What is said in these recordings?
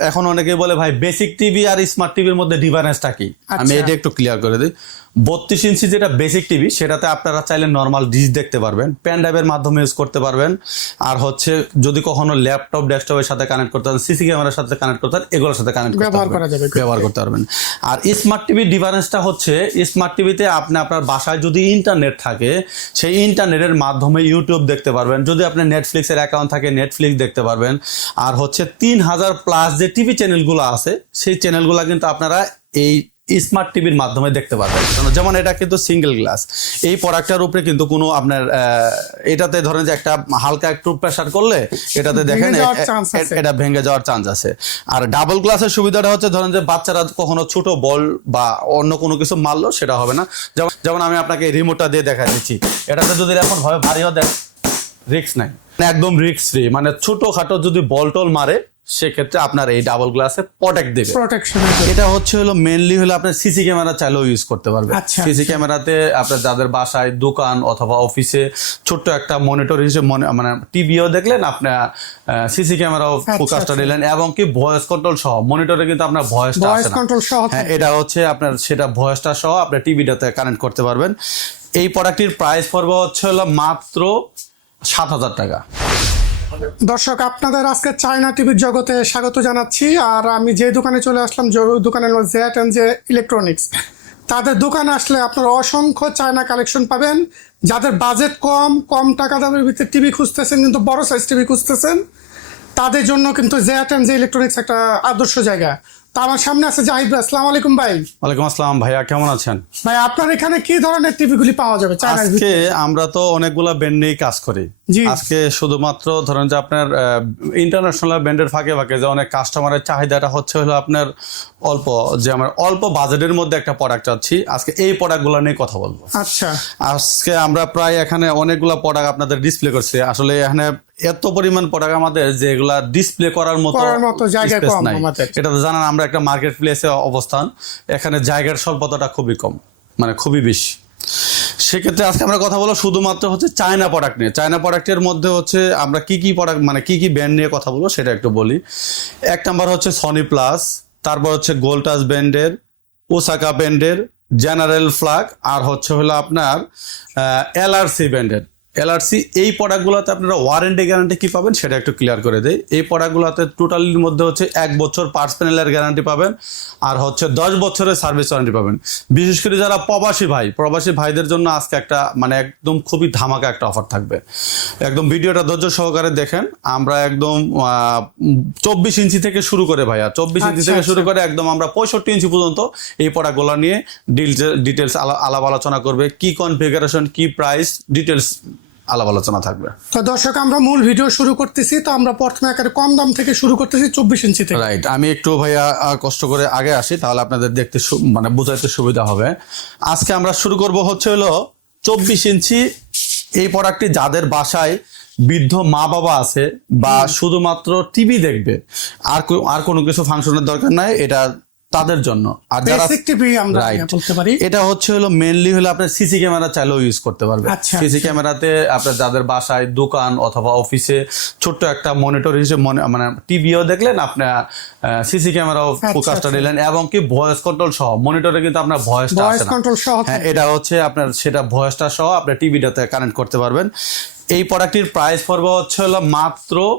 এখন অনেকে বলে ভাই বেসিক টিভি আর স্মার্ট টিভির মধ্যে ডিফারেন্সটা কি আমি আচ্ছা। এটা একটু ক্লিয়ার করে দিই বত্রিশ ইঞ্চি যেটা বেসিক টিভি সেটাতে আপনারা চাইলে নর্মাল ডিশ দেখতে পারবেন। পেন ড্রাইভের মাধ্যমে ইউজ করতে পারবেন। আর হচ্ছে যদি কখনো ল্যাপটপ ডেস্কটপের সাথে কানেক্ট করতে পারেন সিসি ক্যামেরার সাথে কানেক্ট করতে পারেন এগুলোর সাথে কানেক্ট ব্যবহার করা যাবে। ব্যবহার করতে পারবেন। আর স্মার্ট টিভির ডিফারেন্সটা হচ্ছে স্মার্ট টিভিতে আপনি আপনার বাসায় যদি ইন্টারনেট থাকে সেই ইন্টারনেটের মাধ্যমে ইউটিউব দেখতে পারবেন। যদি আপনার নেটফ্লিক্সের অ্যাকাউন্ট থাকে নেটফ্লিক্স দেখতে পারবেন। আর হচ্ছে তিন হাজার প্লাস যে টিভি চ্যানেলগুলো আছে সেই চ্যানেলগুলো কিন্তু আপনারা এই স্মার্ট টিভির মাধ্যমে দেখতে পারবেন। যেমন এটা কিন্তু সিঙ্গেল গ্লাস এই প্রোডাক্টটার উপরে কিন্তু কোনো আপনার এটাতে ধরেন যে একটা হালকা একটু প্রেসার করলে এটাতে দেখেন। এটা ভেঙে যাওয়ার চান্স আছে। আর ডাবল গ্লাসের সুবিধাটা হচ্ছে ধরেন যে বাচ্চারা কখনো ছোট বল বা অন্য কোনো কিছু মারলো সেটা হবে না। যেমন যেমন আমি আপনাকে রিমোটটা দিয়ে দেখা দিচ্ছি। এটাতে যদি এখন হয় ভারীও দেন রিক্স নাই। মানে একদম রিক্স ফ্রি মানে ছোটখাটো যদি বল টল মারে সেক্ষেত্রে আপনার এই ডাবল গ্লাসে প্রোটেক্ট দেবে। প্রোটেকশন এটা হচ্ছে হলো মেনলি হলো আপনার সিসি ক্যামেরা চাইলেও ইউজ করতে পারবে। আচ্ছা, সিসি ক্যামেরাতে আপনার যাদের বাসায় দোকান অথবা অফিসে ছোট্ট একটা মনিটর হিসেবে মনে- টিভিও দেখলেন আপনার সিসি ক্যামেরাও ফোকাসটা আচ্ছা। নিলেন এবং কি ভয়েস কন্ট্রোল সহ মনিটরে কিন্তু আপনার ভয়েসটা ভয়েস আসে না। কন্ট্রোল সহ হ্যাঁ এটা হচ্ছে আপনার সেটা ভয়েসটা সহ আপনার টিভিটাতে কানেক্ট করতে পারবেন। এই প্রোডাক্টটির প্রাইস পড়বে হচ্ছে হলো মাত্র সাত হাজার টাকা। দর্শক আপনাদের আজকে চায়না টিভির জগতে স্বাগত জানাচ্ছি। আর আমি যে দোকানে চলে আসলাম দোকানের নাম জেট অ্যান্ড জে ইলেকট্রনিক্স। তাদের দোকানে আসলে আপনারা অসংখ্য চায়না কালেকশন পাবেন। যাদের বাজেট কম কম টাকা দামের ভিতরে টিভি খুঁজতেছেন কিন্তু বড় সাইজ টিভি খুঁজতেছেন তাদের জন্য কিন্তু জেট অ্যান্ড জে ইলেকট্রনিক্স একটা আদর্শ জায়গা। তো আমার সামনে আছে জাহিদ ভাই। আসসালামু আলাইকুম ভাই। ওয়ালাইকুম আসসালাম। ভাইয়া কেমন আছেন? ভাই আপনার এখানে কি ধরনের টিভিগুলি পাওয়া যাবে আজকে আমরা তো অনেকগুলা ব্যান্ড নিয়ে কাজ করি। আজকে শুধুমাত্র ধরেন যে আপনার ইন্টারন্যাশনাল ব্র্যান্ডের ফাঁকে ফাঁকে যে অনেক কাস্টমারের চাহিদাটা হচ্ছে হলো আপনার অল্প যে আমার অল্প বাজেটের মধ্যে একটা প্রোডাক্ট চাচ্ছি। আজকে এই প্রোডাক্টগুলো নিয়ে কথা বলব। আচ্ছা। আজকে আমরা প্রায় এখানে অনেকগুলা প্রোডাক্ট আপনাদের ডিসপ্লে করছি। আসলে এখানে এত পরিমাণ প্রোডাক্ট আমাদের যেগুলা ডিসপ্লে করার মতো জায়গা কম আমাদের। এটা তো জানেন আমরা একটা মার্কেট প্লেসে অবস্থান। এখানে জায়গার স্বল্পতাটা খুবই কম মানে খুবই বেশি। সেক্ষেত্রে আজকে আমরা কথা বলব শুধুমাত্র হচ্ছে চায়না প্রোডাক্ট নিয়ে। চায়না প্রোডাক্টের মধ্যে হচ্ছে আমরা কি কি প্রোডাক্ট মানে কি কি ব্র্যান্ড নিয়ে কথা বলব সেটা একটু বলি। এক নাম্বার হচ্ছে সনি প্লাস তারপর হচ্ছে গোল্টাস ব্র্যান্ডের ওসাকা ব্র্যান্ডের জেনারেল ফ্লাগ আর হচ্ছে হলো আপনার এলআরসি ব্র্যান্ডের এলআরসি এই প্রোডাক্টগুলোতে আপনারা ওয়ারেন্টি গ্যারান্টি কি পাবেন সেটা একটু ক্লিয়ার করে দেয় এই প্রোডাক্টগুলোতে টোটালির মধ্যে হচ্ছে এক বছর পার্টস প্যানেলের গ্যারান্টি পাবেন আর হচ্ছে দশ বছরের সার্ভিস ওয়ারেন্টি পাবেন। বিশেষ করে যারা প্রবাসী ভাই প্রবাসী ভাইদের জন্য আজকে একটা মানে একদম খুবই ধামাকা একটা অফার থাকবে। একদম ভিডিওটা ধৈর্য সহকারে দেখেন। আমরা একদম চব্বিশ ইঞ্চি থেকে শুরু করে ভাইয়া চব্বিশ ইঞ্চি আচ্ছা, থেকে শুরু আচ্ছা। করে একদম আমরা পঁয়ষট্টি ইঞ্চি পর্যন্ত এই প্রোডাক্টগুলো নিয়ে ডিটেলস আলাপ আলোচনা করবে। কি কনফিগারেশন কি প্রাইস ডিটেলস আলাপ আলোচনা থাকবে। তো দর্শক আমরা মূল ভিডিও শুরু করতেছি। তো আমরা প্রথমে একেবারে কম দাম থেকে শুরু করতেছি চব্বিশ ইঞ্চি থেকে। রাইট আমি একটু ভাইয়া কষ্ট করে আগে আসি তাহলে আপনাদের দেখতে সু- মানে বুঝাইতে সুবিধা হবে। আজকে আমরা শুরু করব হচ্ছে হলো চব্বিশ ইঞ্চি। এই প্রোডাক্টটি যাদের বাসায় বৃদ্ধ মা বাবা আছে বা শুধুমাত্র টিভি দেখবে আর আর কোনো কিছু ফাংশনের দরকার নাই এটা তাদের জন্য। আর যারা আমরা বলতে পারি। এটা হচ্ছে হলো মেনলি হলো আপনার সিসি ক্যামেরা চাইলেও ইউজ করতে পারবে। আচ্ছা, সিসি ক্যামেরাতে আপনার যাদের বাসায় দোকান অথবা অফিসে ছোট্ট একটা মনিটর হিসেবে মনে- মানে টিভিও দেখলেন আপনার সিসি ক্যামেরাও ফোকাসটা আচ্ছা। নিলেন এবং কি ভয়েস কন্ট্রোল সহ। মনিটরে কিন্তু আপনার ভয়েসটা আসে না। সহ হ্যাঁ এটা হচ্ছে আপনার সেটা ভয়েসটা সহ আপনার টিভিটাতে কানেক্ট করতে পারবেন। এই প্রোডাক্টটির প্রাইস পড়বে হচ্ছে হলো মাত্র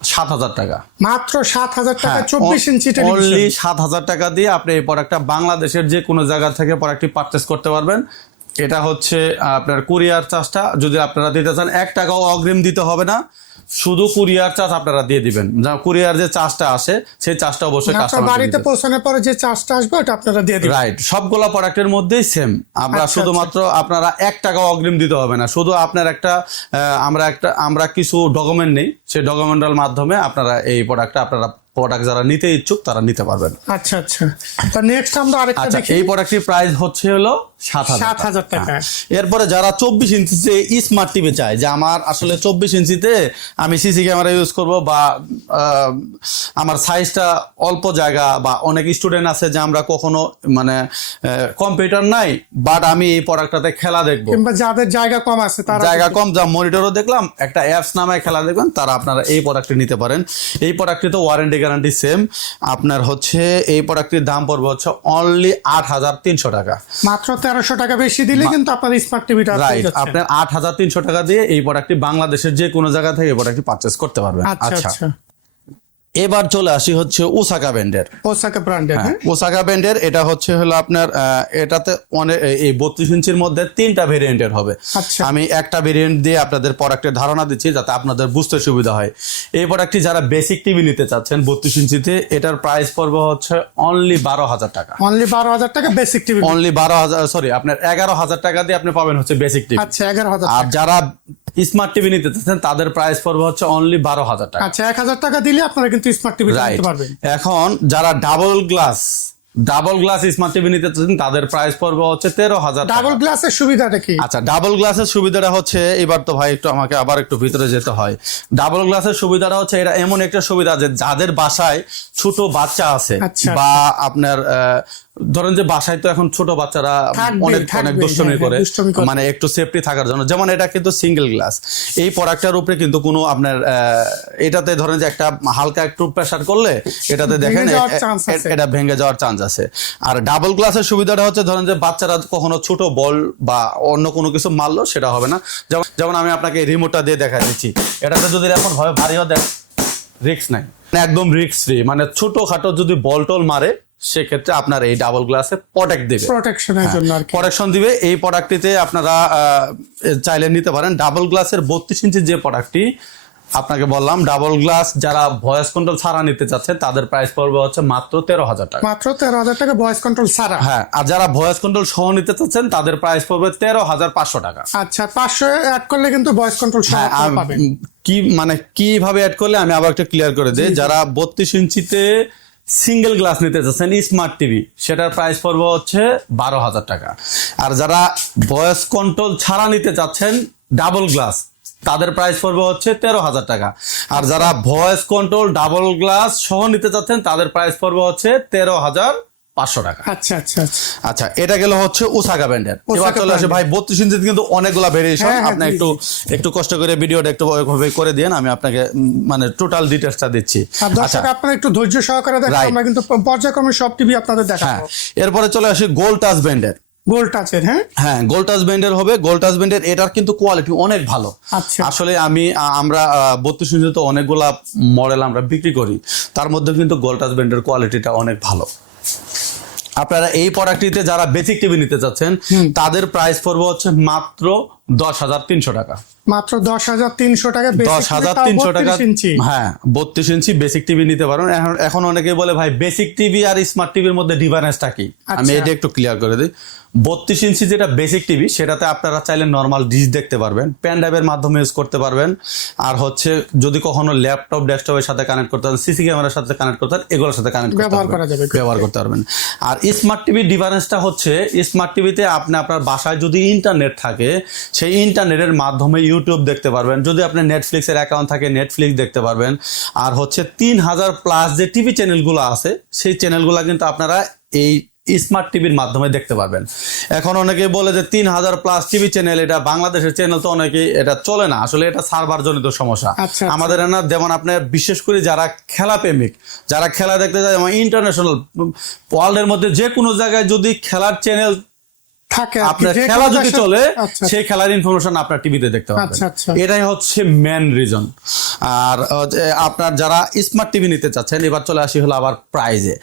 সাত হাজার টাকা। মাত্র সাত হাজার টাকা হ্যাঁ, চব্বিশ ইঞ্চি অনলি সাত হাজার টাকা দিয়ে আপনি এই প্রোডাক্টটা বাংলাদেশের যে কোনো জায়গা থেকে প্রোডাক্টটি পারচেস করতে পারবেন। এটা হচ্ছে আপনার কুরিয়ার চার্জটা যদি আপনারা দিতে চান এক টাকাও অগ্রিম দিতে হবে না। শুধু কুরিয়ার চার্জ আপনারা দিয়ে দিবেন। কুরিয়ার যে চার্জটা আসে সেই চার্জটা অবশ্যই কাস্টমার বাড়িতে পৌঁছানোর পরে যে চার্জটা আসবে ওটা আপনারা দিয়ে দিবেন। রাইট সবগুলা প্রোডাক্টের মধ্যেই সেম আমরা আচ্ছা, শুধুমাত্র আপনারা এক টাকা অগ্রিম দিতে হবে না। শুধু আপনার একটা আমরা একটা আমরা কিছু ডকুমেন্ট নেই। সেই ডকুমেন্টাল মাধ্যমে আপনারা এই প্রোডাক্টটা আপনারা প্রোডাক্ট যারা নিতে ইচ্ছুক তারা নিতে পারবেন। আচ্ছা আচ্ছা। তো নেক্সট আমরা আরেকটা আচ্ছা দেখি। এই প্রোডাক্টটির প্রাইস হচ্ছে হলো সাত হাজার টাকা। হ্যাঁ। এরপরে যারা চব্বিশ ইঞ্চিতে স্মার্ট টিভি চায় যে আমার আসলে চব্বিশ ইঞ্চিতে আমি সিসি ক্যামেরা ইউজ করব বা আমার সাইজটা অল্প জায়গা বা অনেক স্টুডেন্ট আছে যে আমরা কখনো মানে কম্পিউটার নাই বাট আমি এই প্রোডাক্টটাতে খেলা দেখব। কিংবা যাদের জায়গা কম আছে তারা জায়গা কম যা মনিটরও দেখলাম একটা অ্যাপস নামায় খেলা দেখবেন তারা আপনারা এই প্রোডাক্টটি নিতে পারেন। এই প্রোডাক্টটি তো ওয়ারেন্টি গ্যারান্টি সেম আপনার হচ্ছে এই প্রোডাক্টটির দাম পড়বে হচ্ছে অনলি আট হাজার তিনশো টাকা। মাত্র তেরোশো টাকা বেশি দিলে কিন্তু আপনার স্মার্ট টিভিটা রাইট আপনার আট হাজার তিনশো টাকা দিয়ে এই প্রোডাক্টটি বাংলাদেশের যে কোনো জায়গা থেকে এই প্রোডাক্টটি পারচেস করতে পারবেন। আচ্ছা। আচ্ছা। এবার চলে আসি হচ্ছে ওসাকা ব্যান্ডের ওসাকা ব্র্যান্ডের হ্যাঁ ওসাকা ব্যান্ডের এটা হচ্ছে হলো আপনার এটাতে অনেক এই বত্রিশ ইঞ্চির মধ্যে তিনটা ভেরিয়েন্টের হবে। আচ্ছা। আমি একটা ভেরিয়েন্ট দিয়ে আপনাদের প্রোডাক্টের ধারণা দিচ্ছি যাতে আপনাদের বুঝতে সুবিধা হয়। এই প্রোডাক্টটি যারা বেসিক টিভি নিতে চাচ্ছেন বত্রিশ ইঞ্চিতে এটার প্রাইস পড়বে হচ্ছে অনলি বারো হাজার টাকা। অনলি বারো হাজার টাকা বেসিক টিভি অনলি বারো হাজার সরি আপনার এগারো হাজার টাকা দিয়ে আপনি পাবেন হচ্ছে বেসিক টিভি আচ্ছা এগারো হাজার আর যারা স্মার্ট টিভি নিতে চাচ্ছেন তাদের প্রাইস পড়বে হচ্ছে অনলি বারো হাজার টাকা। আচ্ছা এক হাজার টাকা দিলে আপনারা কিন্তু স্মার্ট টিভি নিতে পারবেন। এখন যারা double glass double glass smart TV নিতে চাচ্ছেন তাদের প্রাইস পড়বে হচ্ছে তেরো হাজার ডাবল গ্লাসের সুবিধাটা কি? আচ্ছা ডাবল গ্লাসের সুবিধাটা হচ্ছে এবার তো ভাই একটু আমাকে আবার একটু ভিতরে যেতে হয়। ডাবল গ্লাসের সুবিধাটা হচ্ছে এটা এমন একটা সুবিধা যে যাদের বাসায় ছোট বাচ্চা আছে আচ্ছা। বা আপনার আহ, ধরেন যে বাসায় তো এখন ছোট বাচ্চারা অনেক অনেক দুষ্টমি হ্যাঁ, করে। হ্যাঁ, করে। মানে একটু সেফটি থাকার জন্য। যেমন এটা কিন্তু সিঙ্গেল গ্লাস এই প্রোডাক্টটার উপরে কিন্তু কোনো আপনার এটাতে ধরেন যে একটা হালকা একটু প্রেসার করলে এটাতে দেখেন। এটা ভেঙে যাওয়ার চান্স আছে। আর ডাবল গ্লাসের সুবিধাটা হচ্ছে ধরেন যে বাচ্চারা কখনো ছোট বল বা অন্য কোনো কিছু মারলো সেটা হবে না। যেমন যেমন আমি আপনাকে রিমোটটা দিয়ে দেখা দিচ্ছি। এটাতে যদি এখন হয় ভারীও দেখ রিক্স নাই। মানে একদম রিক্স ফ্রি মানে ছোট খাটো যদি বল টল মারে সেক্ষেত্রে আপনার এই ডাবল গ্লাসে প্রোটেক্ট দেবে। প্রোটেকশনের জন্য আর কি। প্রোডাকশন দিবে। এই প্রোডাক্টটিতে আপনারা চাইলে নিতে পারেন। ডাবল গ্লাসের বত্রিশ ইঞ্চির যে প্রোডাক্টটি আপনাকে বললাম ডাবল গ্লাস যারা ভয়েস কন্ট্রোল ছাড়া নিতে চাচ্ছে তাদের প্রাইস পড়বে হচ্ছে মাত্র তেরো হাজার টাকা। মাত্র তেরো হাজার টাকা ভয়েস কন্ট্রোল ছাড়া। হ্যাঁ আর যারা ভয়েস কন্ট্রোল সহ নিতে চাচ্ছেন তাদের প্রাইস পড়বে তেরো হাজার পাঁচশো টাকা। আচ্ছা পাঁচশো অ্যাড করলে কিন্তু ভয়েস কন্ট্রোল হ্যাঁ পাবেন। কি মানে কীভাবে অ্যাড করলে আমি আবার একটা ক্লিয়ার করে দিই। যারা বত্রিশ ইঞ্চিতে সিঙ্গেল গ্লাস নিতে চাচ্ছেন স্মার্ট টিভি সেটার প্রাইস পড়বে হচ্ছে বারো হাজার টাকা। আর যারা ভয়েস কন্ট্রোল ছাড়া নিতে চাচ্ছেন ডাবল গ্লাস তাদের প্রাইস পড়বে হচ্ছে তেরো হাজার টাকা। আর যারা ভয়েস কন্ট্রোল ডাবল গ্লাস সহ নিতে চাচ্ছেন, তাদের প্রাইস পড়বে হচ্ছে তেরো হাজার পাঁচশো টাকা। আচ্ছা আচ্ছা আচ্ছা। আচ্ছা এটা গেল হচ্ছে ওসাকা ব্যান্ডের এবার চলে আসে ভাই বত্রিশ ইঞ্চিতে কিন্তু অনেকগুলা ভেরিয়েশন হ্যাঁ, হ্যাঁ, আপনি একটু একটু কষ্ট করে ভিডিওটা একটু করে দিন আমি আপনাকে মানে টোটাল ডিটেলসটা দিচ্ছি। আচ্ছা দর্শক আপনারা একটু ধৈর্য সহকারে দেখেন আমরা কিন্তু পর্যায়ক্রমে সব টিভি আপনাদের হ্যাঁ দেখাবো এরপরে চলে আসি গোল টাচ ব্যান্ডের গোল টাচের হ্যাঁ? হ্যাঁ গোল টাচ ব্যান্ডের হবে। গোল টাচ ব্যান্ডের এটার কিন্তু কোয়ালিটি অনেক ভালো। আচ্ছা। আসলে আমি আমরা বত্রিশ ইঞ্চিতে অনেকগুলা মডেল আমরা বিক্রি করি তার মধ্যে কিন্তু গোল টাচ ব্যান্ডের কোয়ালিটিটা অনেক ভালো। আপনারা এই প্রোডাক্টটিতে যারা বেসিক টিভি নিতে চাচ্ছেন তাদের প্রাইস পড়বে হচ্ছে মাত্র দশ হাজার তিনশো টাকা। মাত্র দশ হাজার তিনশো টাকা দশ হাজার তিনশো টাকা হ্যাঁ বত্রিশ ইঞ্চি বেসিক টিভি নিতে পারেন এখন অনেকে বলে ভাই বেসিক টিভি আর স্মার্ট টিভির মধ্যে ডিফারেন্সটা কি? আমি আচ্ছা। এটা একটু ক্লিয়ার করে দিই। বত্রিশ ইঞ্চি যেটা বেসিক টিভি সেটাতে আপনারা চাইলে নর্মাল ডিশ দেখতে পারবেন মাধ্যমে ইউজ করতে পারবেন। আর হচ্ছে যদি কখনো ল্যাপটপ ডেস্কটপের সাথে কানেক্ট করতে পারেন সিসি ক্যামেরার সাথে কানেক্ট করতে পারেন এগুলোর সাথে কানেক্ট ব্যবহার করা যাবে। ব্যবহার করতে পারবেন। আর স্মার্ট টিভির ডিফারেন্সটা হচ্ছে স্মার্ট টিভিতে আপনি আপনার বাসায় যদি ইন্টারনেট থাকে সেই ইন্টারনেটের মাধ্যমে ইউটিউব দেখতে পারবেন। যদি আপনার নেটফ্লিক্সের অ্যাকাউন্ট থাকে নেটফ্লিক্স দেখতে পারবেন। আর হচ্ছে তিন হাজার প্লাস যে টিভি চ্যানেলগুলো আছে সেই চ্যানেলগুলো কিন্তু আপনারা এই স্মার্ট টিভির মাধ্যমে দেখতে পারবেন। এখন অনেকে বলে যে তিন হাজার প্লাস টিভি চ্যানেল এটা বাংলাদেশের চ্যানেল তো অনেকেই এটা চলে না। আসলে এটা সার্ভার জনিত সমস্যা। আচ্ছা, আচ্ছা। আমাদের না যেমন আপনার বিশেষ করে যারা খেলা প্রেমিক যারা খেলা দেখতে যায় যেমন ইন্টারন্যাশনাল ওয়ার্ল্ডের মধ্যে যে কোনো জায়গায় যদি খেলার চ্যানেল থাকে আপনার খেলা যদি চলে আচ্ছা সেই খেলার ইনফরমেশন আপনার টিভিতে দেখতে পাবেন। আচ্ছা, আচ্ছা। এটাই হচ্ছে মেন রিজন আর আপনার যারা স্মার্ট টিভি নিতে চাচ্ছেন এবার চলে আসি হলো আবার প্রাইজে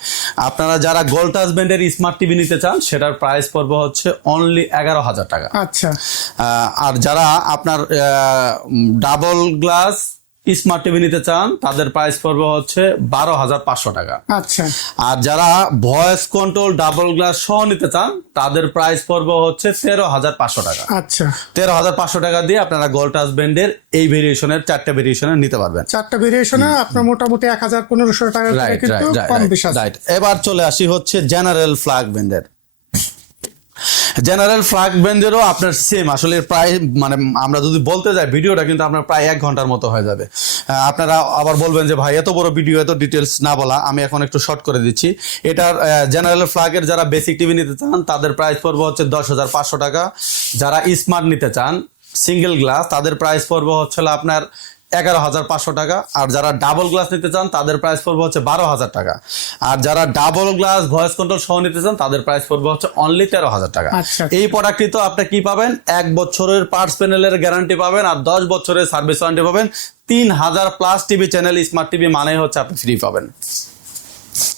আপনারা যারা গোল্ড হাজবেন্ডের স্মার্ট টিভি নিতে চান সেটার প্রাইস পড়বে হচ্ছে অনলি এগারো হাজার টাকা। আচ্ছা। আহ, আর যারা আপনার ডাবল গ্লাস স্মার্ট টিভি নিতে চান তাদের প্রাইস পড়বে হচ্ছে বারো হাজার পাঁচশো টাকা। আচ্ছা। আর যারা ভয়েস কন্ট্রোল ডাবল গ্লাস সহ নিতে চান তাদের প্রাইস পড়বে হচ্ছে তেরো হাজার পাঁচশো টাকা। আচ্ছা। তেরো হাজার পাঁচশো টাকা দিয়ে আপনারা গোল্ড টাচ ব্যান্ডের এই ভেরিয়েশনের চারটে ভেরিয়েশনের নিতে পারবেন। চারটা ভেরিয়েশনে আপনার মোটামুটি এক হাজার পনেরোশো টাকা রাইট কিন্তু কম বেশ রাইট এবার চলে আসি হচ্ছে জেনারেল ফ্ল্যাগ ব্যান্ডের জেনারেল ফ্লাগ ব্যান্ডেরও আপনার সেম আসলে প্রায় মানে আমরা যদি বলতে যাই ভিডিওটা কিন্তু আপনার প্রায় এক ঘণ্টার মতো হয়ে যাবে। আপনারা আবার বলবেন যে, ভাই, এত বড় ভিডিও এত ডিটেলস না বলা, আমি এখন একটু শর্ট করে দিচ্ছি। এটার জেনারেল ফ্লাগের যারা বেসিক টিভি নিতে চান, তাদের প্রাইস পড়বে হচ্ছে দশ হাজার পাঁচশো টাকা। যারা স্মার্ট নিতে চান সিঙ্গেল গ্লাস তাদের প্রাইস পড়বে হচ্ছে আপনার এগারো হাজার পাঁচশো টাকা। আর যারা ডাবল গ্লাস নিতে চান তাদের প্রাইস পড়বে হচ্ছে বারো হাজার টাকা। আর যারা ডাবল গ্লাস ভয়েস কন্ট্রোল সহ নিতে চান তাদের প্রাইস পড়বে হচ্ছে অনলি তেরো হাজার টাকা। আচ্ছা। এই প্রোডাক্টটি তো আপনি কি পাবেন? এক বছরের পার্টস প্যানেলের গ্যারান্টি পাবেন আর দশ বছরের সার্ভিস ওয়ারেন্টি পাবেন। তিন হাজার plus TV channel smart TV মানেই হচ্ছে আপনি ফ্রি পাবেন।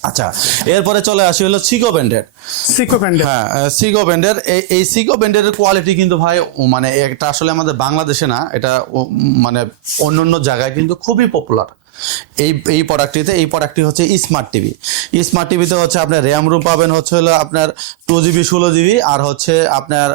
আচ্ছা এরপরে চলে আসি হলো সিকো ব্যান্ডের সিকো ব্যান্ডের হ্যাঁ সিকো ব্যান্ডের এই এই সিকো ব্যান্ডের কোয়ালিটি কিন্তু ভাই মানে এটা আসলে আমাদের বাংলাদেশে না এটা মানে অন্য অন্য জায়গায় কিন্তু খুবই পপুলার এই এই প্রোডাক্টটিতে এই প্রোডাক্টটি হচ্ছে স্মার্ট টিভি স্মার্ট টিভিতে হচ্ছে আপনার র্যাম রুম পাবেন হচ্ছে হলো আপনার টু জিবি ষোলো জিবি আর হচ্ছে আপনার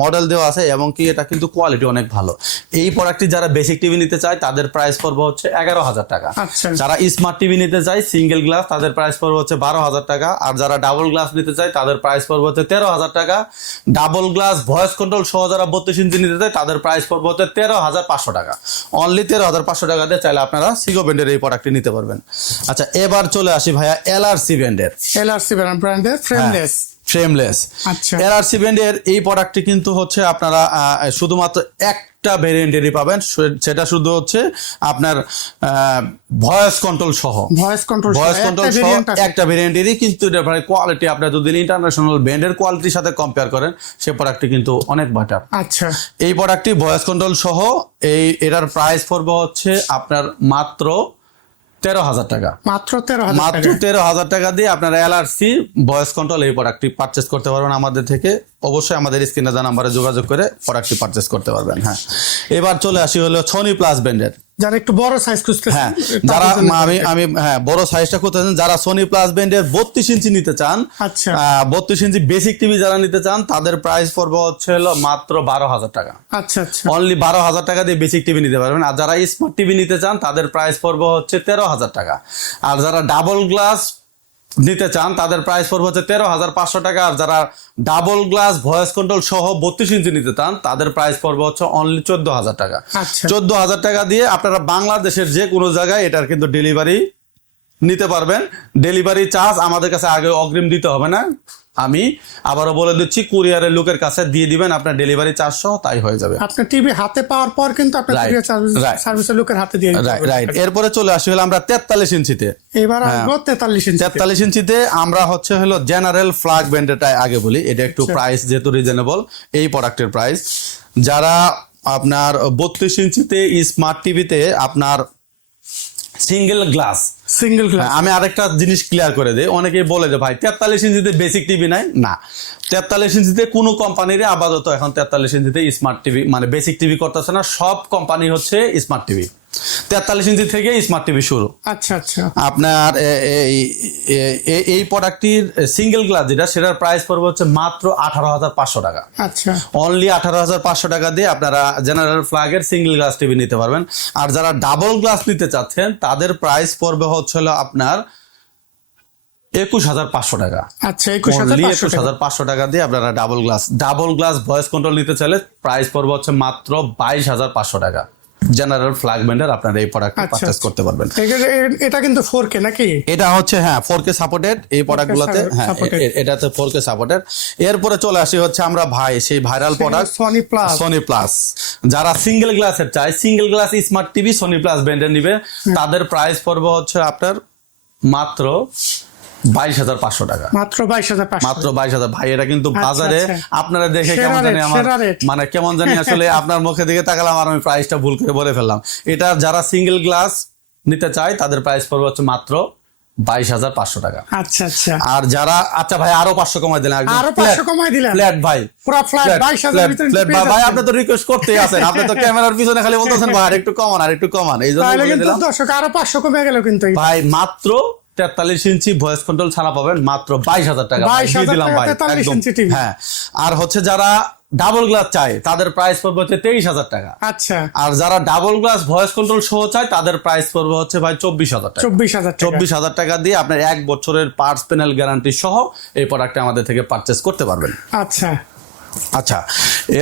মডেল দেওয়া আছে এবং কি এটা কিন্তু কোয়ালিটি অনেক ভালো। এই প্রোডাক্টটি যারা বেসিক টিভি নিতে চায় তাদের প্রাইস পড়বে হচ্ছে এগারো হাজার টাকা। আচ্ছা। যারা স্মার্ট টিভি নিতে চায় সিঙ্গেল গ্লাস তাদের প্রাইস পড়বে হচ্ছে বারো হাজার টাকা। আর যারা ডাবল গ্লাস নিতে চায় তাদের প্রাইস পড়বে হচ্ছে তেরো হাজার টাকা। ডাবল গ্লাস ভয়েস কন্ট্রোল সহ যারা বত্রিশ ইঞ্চি নিতে চায় তাদের প্রাইস পড়বে হচ্ছে তেরো হাজার পাঁচশো টাকা। অনলি তেরো হাজার পাঁচশো টাকা দিয়ে চাইলে আপনারা সিগো ব্যান্ডের এই প্রোডাক্টটি নিতে পারবেন। আচ্ছা এবার চলে আসি ভাইয়া এলআরসি ব্র্যান্ডের এলআরসি ব্র্যান্ডের ফ্রেমলেস ফ্রেমলেস আচ্ছা। এলআরসি ব্যান্ডের এই প্রোডাক্টটি কিন্তু হচ্ছে আপনারা শুধুমাত্র একটা ভেরিয়েন্টেরই পাবেন। সেটা শুধু হচ্ছে আপনার ভয়েস কন্ট্রোল সহ। ভয়েস কন্ট্রোল ভয়েস কন্ট্রোল সহ একটা ভেরিয়েন্টেরই কিন্তু কোয়ালিটি আপনার যদি ইন্টারন্যাশনাল ব্র্যান্ডের কোয়ালিটির সাথে কম্পেয়ার করেন সে প্রোডাক্টটি কিন্তু অনেক বেটার আচ্ছা। এই প্রোডাক্টটি ভয়েস কন্ট্রোল সহ এই এটার প্রাইস পড়বে হচ্ছে আপনার মাত্র তেরো হাজার টাকা। মাত্র তেরো মাত্র তেরো হাজার টাকা দিয়ে আপনারা এলআরসি ভয়েস কন্ট্রোল এই প্রোডাক্টটি পারচেস করতে পারবেন আমাদের থেকে। অবশ্যই আমাদের স্ক্রিনে যা নাম্বারে যোগাযোগ করে প্রোডাক্টটি পারচেস করতে পারবেন হ্যাঁ। এবার চলে আসি হলো ছনি প্লাস ব্র্যান্ডের যারা একটু বড় সাইজ খুঁজতেছেন হ্যাঁ যারা আমি আমি হ্যাঁ বড় সাইজটা করতেছেন যারা সোনি প্লাস ব্যান্ডের বত্রিশ ইঞ্চি নিতে চান আচ্ছা। বত্রিশ ইঞ্চি বেসিক টিভি যারা নিতে চান তাদের প্রাইস পড়বে হচ্ছে হলো মাত্র বারো হাজার টাকা। আচ্ছা আচ্ছা। অনলি বারো হাজার টাকা দিয়ে বেসিক টিভি নিতে পারবেন আর যারা স্মার্ট টিভি নিতে চান তাদের প্রাইস পড়বে হচ্ছে তেরো হাজার টাকা। আর যারা ডাবল গ্লাস নিতে চান তাদের প্রাইস পড়বে হচ্ছে তেরো হাজার পাঁচশো টাকা। আর যারা ডাবল গ্লাস ভয়েস কন্ট্রোল সহ বত্রিশ ইঞ্চি নিতে চান তাদের প্রাইস পড়বে হচ্ছে অনলি চোদ্দ হাজার টাকা। আচ্ছা। চোদ্দ হাজার টাকা দিয়ে আপনারা বাংলাদেশের যে কোনো জায়গায় এটার কিন্তু ডেলিভারি নিতে পারবেন। ডেলিভারি চার্জ আমাদের কাছে আগে অগ্রিম দিতে হবে না। আমি আবারও বলে দিচ্ছি কুরিয়ারের লোকের কাছে দিয়ে দিবেন আপনার ডেলিভারি সহ তাই হয়ে যাবে। আপনার টিভি হাতে পাওয়ার পর কিন্তু আপনার কুরিয়ার সার্ভিসের লোকের হাতে দিয়ে রাইট এরপরে চলে আসি হলো আমরা তেতাল্লিশ ইঞ্চিতে। এবার আসব তেতাল্লিশ ইঞ্চি তেতাল্লিশ ইঞ্চিতে আমরা হচ্ছে হলো জেনারেল ফ্লাগ ব্যান্ডেরটাই আগে বলি এটা একটু প্রাইস যেহেতু রিজনেবল এই প্রোডাক্টের প্রাইস যারা আপনার বত্রিশ ইঞ্চিতে স্মার্ট টিভিতে আপনার সিঙ্গেল গ্লাস সিঙ্গেল গ্লাস আমি আরেকটা জিনিস ক্লিয়ার করে দিই। অনেকেই বলে যে ভাই তেতাল্লিশ ইঞ্চিতে বেসিক টিভি নাই? না। তেতাল্লিশ ইঞ্চিতে কোনো কোম্পানির আপাতত এখন তেতাল্লিশ ইঞ্চিতে স্মার্ট টিভি মানে বেসিক টিভি করতেছে না সব কোম্পানি হচ্ছে স্মার্ট টিভি তেতাল্লিশ ইঞ্চি থেকে স্মার্ট টিভি শুরু। আচ্ছা আচ্ছা। আপনার এই- এই প্রোডাক্টটির সিঙ্গেল গ্লাস যেটা সেটার প্রাইস পড়বে হচ্ছে মাত্র আঠারো হাজার পাঁচশো টাকা। আচ্ছা। অনলি আঠারো হাজার পাঁচশো টাকা দিয়ে আপনারা জেনারেল ফ্ল্যাগের সিঙ্গেল গ্লাস টিভি নিতে পারবেন। আর যারা ডাবল গ্লাস নিতে চাচ্ছেন তাদের প্রাইস পড়বে হচ্ছে হলো আপনার একুশ হাজার পাঁচশো টাকা। আচ্ছা একুশ হাজার অনলি একুশ হাজার পাঁচশো টাকা দিয়ে আপনারা double glass double glass voice control নিতে চাইলে প্রাইস পড়বে হচ্ছে মাত্র বাইশ হাজার পাঁচশো টাকা। জেনারেল ফ্ল্যাগ ব্যান্ডের আপনারা এই প্রোডাক্ট আচ্ছা, আচ্ছা। করতে পারবেন। এটা- কিন্তু ফোর কে নাকি? এটা হচ্ছে হ্যাঁ ফোর কে সাপোর্টেড এই প্রোডাক্ট গুলোতে হ্যাঁ এটাতে ফোর কে সাপোর্টেড এরপরে চলে আসি হচ্ছে আমরা ভাই সেই viral product Sony plus Sony plus যারা সিঙ্গেল গ্লাসের চায় single glass smart TV Sony plus ব্র্যান্ডের নিবে। তাদের প্রাইস পড়বে হচ্ছে আপনার মাত্র বাইশ হাজার পাঁচশো টাকা। মাত্র বাইশ হাজার মাত্র বাইশ হাজার। ভাই এটা কিন্তু আচ্ছা, বাজারে আচ্ছা। আপনারা দেখে কেমন জানি আমার মানে কেমন জানি আসলে আপনার মুখে দিকে তাকালাম আর আমি প্রাইসটা ভুল করে বলে ফেললাম। এটা যারা সিঙ্গেল গ্লাস নিতে চায় তাদের প্রাইস পড়বে হচ্ছে মাত্র বাইশ হাজার পাঁচশো টাকা। আচ্ছা আচ্ছা। আর যারা আচ্ছা ভাই আরও পাঁচশো কমাই দিলেন আরও পাঁচশো কমাই দিলেন? ফ্ল্যাট ভাই। পুরো ফ্ল্যাট বাইশ হাজার ভাই আপনি তো রিকোয়েস্ট করতেই আছেন। আপনি তো ক্যামেরার পিছনে খালি বলতেছেন ভাই আর একটু কমান আর একটু কমান। এই জন্য দর্শক আরও পাঁচশো কমে গেল কিন্তু ভাই মাত্র তেতাল্লিশ ইঞ্চি ভয়েস কন্ট্রোল ছাড়া পাবেন মাত্র বাইশ হাজার টাকা। ভাই, 22,000 দিয়ে দিলাম ভাই 43 একদম। ইঞ্চি TV হ্যাঁ আর হচ্ছে যারা ডাবল গ্লাস চায় তাদের প্রাইস পড়বে হচ্ছে তেইশ হাজার টাকা। আচ্ছা। আর যারা ডাবল গ্লাস ভয়েস কন্ট্রোল সহ চায় তাদের প্রাইস পড়বে হচ্ছে ভাই চব্বিশ হাজার টাকা। চব্বিশ হাজার টাকা। চব্বিশ হাজার টাকা দিয়ে আপনার এক বছরের পার্টস প্যানেল গ্যারান্টি সহ এই প্রোডাক্টটা আমাদের থেকে পারচেস করতে পারবেন। আচ্ছা। আচ্ছা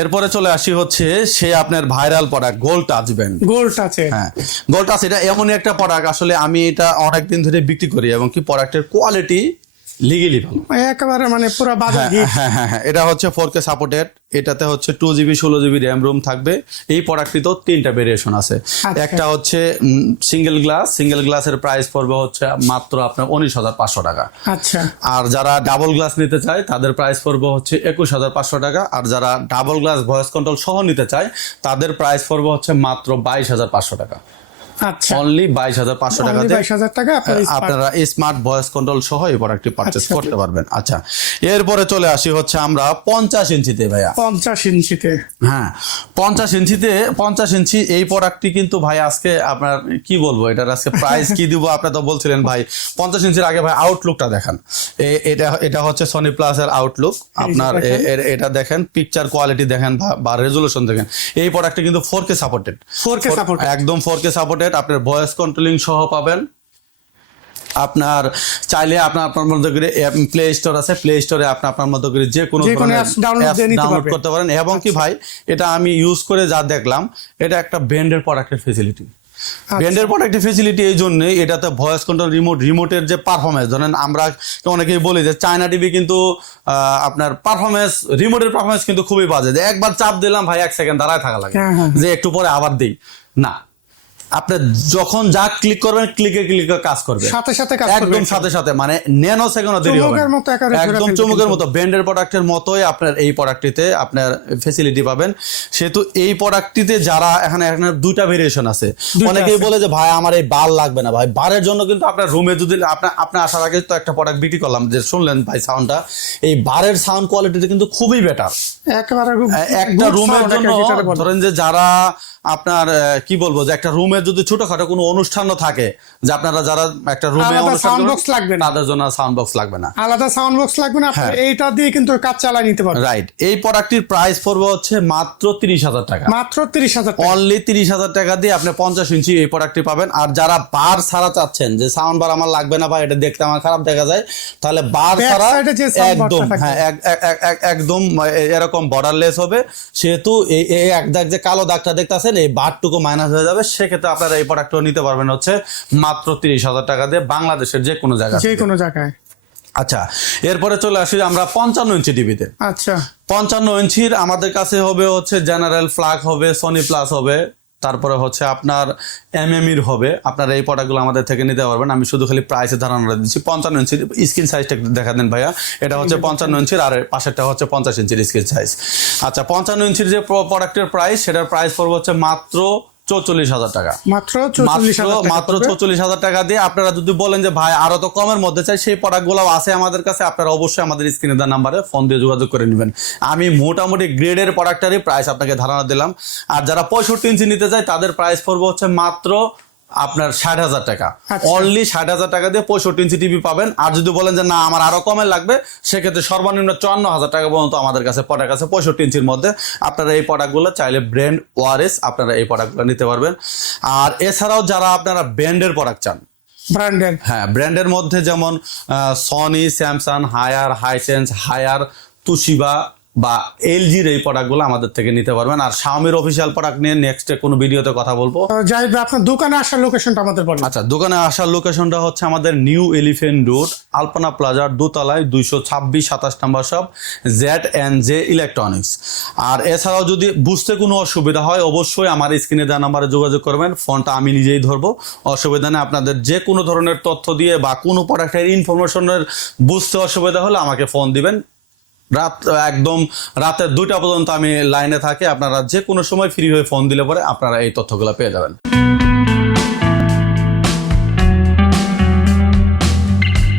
এরপরে চলে আসি হচ্ছে সে আপনার ভাইরাল প্রোডাক্ট গোল টাচ ব্যান্ড গোল আছে হ্যাঁ গোল টাচ এটা এমনই একটা প্রোডাক্ট আসলে আমি এটা অনেকদিন ধরে বিক্রি করি এবং কি প্রোডাক্টের কোয়ালিটি লিগেলি ভালো। একেবারে মানে পুরো বাজার হ্যাঁ, হ্যাঁ হ্যাঁ এটা হচ্ছে ফোর কে সাপোর্টেড এটাতে হচ্ছে টু জিবি ষোলো জিবি র্যাম রুম থাকবে। এই প্রোডাক্টটিতেও তিনটা ভেরিয়েশন আছে। আচ্ছা। একটা হচ্ছে সিঙ্গেল গ্লাস সিঙ্গেল গ্লাসের প্রাইস পড়বে হচ্ছে মাত্র আপনার উনিশ হাজার পাঁচশো টাকা। আচ্ছা। আর যারা ডাবল গ্লাস নিতে চায় তাদের প্রাইস পড়বে হচ্ছে একুশ হাজার পাঁচশো টাকা। আর যারা ডাবল গ্লাস ভয়েস কন্ট্রোল সহ নিতে চায় তাদের প্রাইস পড়বে হচ্ছে মাত্র বাইশ হাজার পাঁচশো টাকা। অনলি বাইশ হাজার পাঁচশো টাকা Only দিয়ে 22,000 টাকা আপনারা স্মার্ট ভয়েস কন্ট্রোল সহ এই প্রোডাক্টটি পারচেস আচ্ছা। করতে পারবেন। আচ্ছা এরপরে চলে আসি হচ্ছে আমরা পঞ্চাশ ইঞ্চিতে ভাইয়া। পঞ্চাশ ইঞ্চিতে। হ্যাঁ পঞ্চাশ ইঞ্চিতে পঞ্চাশ ইঞ্চি এই প্রোডাক্টটি কিন্তু ভাই আজকে আপনার কি বলব এটার আজকে প্রাইস কি দিব আপনি তো বলছিলেন ভাই। পঞ্চাশ ইঞ্চির আগে ভাই আউটলুকটা দেখান। এটা এটা হচ্ছে সনি প্লাস এর আউটলুক আপনার এটা দেখেন পিকচার কোয়ালিটি দেখেন বা- রেজলিউশন দেখেন। এই প্রোডাক্টটি কিন্তু four K supported 4K support। একদম ফোর কে সাপোর্টেড আপনার ভয়েস কন্ট্রোলিং সহ পাবেন। আপনার চাইলে আপনার আপনার মধ্যে করে প্লে স্টোর আছে প্লে স্টোরে আপনি আপনার মতো করে যে কোনো ডাউনলোড করতে পারেন। এবং কি ভাই এটা আমি ইউজ করে যা দেখলাম এটা একটা ব্র্যান্ডের প্রোডাক্টের ফেসিলিটি ব্র্যান্ডের প্রোডাক্টের ফেসিলিটি এই জন্যই এটাতে ভয়েস কন্ট্রোল রিমোট রিমোটের যে পারফরমেন্স ধরেন আমরা অনেকেই বলি যে চায়না টিভি কিন্তু আপনার পারফরমেন্স রিমোটের পারফরমেন্স কিন্তু খুবই বাজে। যে একবার চাপ দিলাম ভাই এক সেকেন্ড দাঁড়ায় থাকা লাগে। হ্যাঁ, হ্যাঁ। যে একটু পরে আবার দিই। না আপনি যখন যা ক্লিক করবেন ক্লিকে ক্লিকে কাজ করবে। সাথে সাথে কাজ করবে একদম সাথে সাথে মানে ন্যানো সেকেন্ড দেরি হবে একদম চুমুকের মতো ব্র্যান্ডের প্রোডাক্টের মতোই আপনার এই প্রোডাক্টটিতে আপনার ফেসিলিটি পাবেন। সেহেতু এই প্রোডাক্টটিতে যারা এখানে এখানে দুইটা ভেরিয়েশন আছে। অনেকেই বলে যে ভাই আমার এই বার লাগবে না। ভাই বারের জন্য কিন্তু আপনার রুমে যদি আপনার আপনার আসার আগে তো একটা প্রোডাক্ট বিক্রি করলাম। যে শুনলেন ভাই সাউন্ডটা এই বারের সাউন্ড কোয়ালিটিতে কিন্তু খুবই বেটার একেবারে একটা রুমের জন্য বলে। ধরেন যে যারা আপনার কি বলব যে একটা রুমের যদি ছোটখাটো কোনো অনুষ্ঠানও থাকে যে আপনারা যারা একটা রুমে করবেন, box লাগবে না। তাদের জন্য সাউন্ড বক্স লাগবে না। আলাদা সাউন্ড বক্স লাগবে না আপনি হ্যাঁ। এইটা দিয়ে কিন্তু কাজ চালাই নিতে পারবেন। রাইট এই প্রোডাক্টটির প্রাইস পড়বে হচ্ছে মাত্র তিরিশ হাজার টাকা। মাত্র তিরিশ হাজার টাকা। অনলি তিরিশ হাজার টাকা দিয়ে আপনি পঞ্চাশ ইঞ্চি এই প্রোডাক্টটি পাবেন। আর যারা বার ছাড়া চাচ্ছেন যে সাউন্ড বার আমার লাগবে না বা এটা দেখতে আমার খারাপ দেখা যায় তাহলে বার ছাড়া একদম হ্যাঁ এক- এক- এক- এক- একদম এরকম বর্ডারলেস হবে। সেহেতু এই এই এক দাগ যে কালো দাগটা দেখতেছেন এই বারটুকু মাইনাস হয়ে যাবে। সেক্ষেত্রে আপনারা এই প্রোডাক্টও নিতে পারবেন হচ্ছে মাত্র তিরিশ হাজার টাকা দিয়ে বাংলাদেশের যে কোনো জায়গা যে কোনো জায়গায়। আচ্ছা এরপরে চলে আসি আমরা পঞ্চান্ন ইঞ্চি টিভিতে। আচ্ছা। পঞ্চান্ন ইঞ্চির আমাদের কাছে হবে হচ্ছে জেনারেল ফ্লাগ হবে সনি প্লাস হবে তারপরে হচ্ছে আপনার এমএমির হবে। আপনার এই প্রোডাক্টগুলো আমাদের থেকে নিতে পারবেন। আমি শুধু খালি প্রাইসে ধারণা দিচ্ছি। পঞ্চান্ন ইঞ্চির স্ক্রিন সাইজটা একটু দেখা দেন ভাইয়া। এটা হচ্ছে পঞ্চান্ন ইঞ্চির আর পাশেরটা হচ্ছে পঞ্চাশ ইঞ্চির স্ক্রিন সাইজ আচ্ছা পঞ্চান্ন ইঞ্চির যে প্রোডাক্টের প্রাইস সেটার প্রাইস পড়বে হচ্ছে মাত্র চৌচল্লিশ হাজার টাকা। মাত্র মাত্র। চৌচল্লিশ হাজার টাকা দিয়ে আপনারা যদি বলেন যে ভাই আরও তো কমের মধ্যে চাই সেই প্রোডাক্টগুলো আছে আমাদের কাছে আপনারা অবশ্যই আমাদের স্ক্রিনে দেওয়া নাম্বারে ফোন দিয়ে যোগাযোগ করে নেবেন। আমি মোটামুটি গ্রেডের প্রোডাক্টারই প্রাইস আপনাকে ধারণা দিলাম। আর যারা পঁয়ষট্টি ইঞ্চি নিতে চায় তাদের প্রাইস পড়ব হচ্ছে মাত্র আপনার ষাট হাজার টাকা। আচ্ছা। অনলি ষাট হাজার টাকা দিয়ে পঁয়ষট্টি ইঞ্চি টিভি পাবেন। আর যদি বলেন যে না আমার আরও কমে লাগবে সেক্ষেত্রে সর্বনিম্ন চুয়ান্ন হাজার টাকা পর্যন্ত আমাদের কাছে প্রোডাক্ট আছে পঁয়ষট্টি ইঞ্চির মধ্যে। আপনারা এই প্রোডাক্টগুলো চাইলে ব্র্যান্ড ওয়ারেস আপনারা এই প্রোডাক্টগুলো নিতে পারবেন। আর এছাড়াও যারা আপনারা ব্র্যান্ডের প্রোডাক্ট চান ব্র্যান্ডের। হ্যাঁ ব্র্যান্ডের মধ্যে যেমন Sony Samsung Haier Hisense Haier Toshiba বা এলজির এই প্রোডাক্টগুলো আমাদের থেকে নিতে পারবেন। আর শাওমির অফিসিয়াল প্রোডাক্ট নিয়ে নেক্সট কোনো ভিডিওতে কথা বলব। যাই হোক, আপনার দোকানে আসার লোকেশনটা আমাদের বলেন। আচ্ছা দোকানে আসার লোকেশনটা হচ্ছে আমাদের নিউ এলিফেন্ট রোড আলপনা প্লাজার দোতলায় দুইশো ছাব্বিশ সাতাশ নাম্বার সব জেড এন্ড জে ইলেকট্রনিক্স আর এছাড়াও যদি বুঝতে কোনো অসুবিধা হয় অবশ্যই আমার স্ক্রিনে দেওয়া নাম্বারে যোগাযোগ করবেন। ফোনটা আমি নিজেই ধরবো। অসুবিধা নেই আপনাদের যে কোনো ধরনের তথ্য দিয়ে বা কোনো প্রোডাক্টের ইনফরমেশনের বুঝতে অসুবিধা হলে আমাকে ফোন দিবেন। রাত, একদম রাতের দুইটা পর্যন্ত আমি লাইনে থাকি। আপনারা যে কোনো সময় ফ্রি হয়ে ফোন দিলে পরে আপনারা এই তথ্যগুলো পেয়ে যাবেন।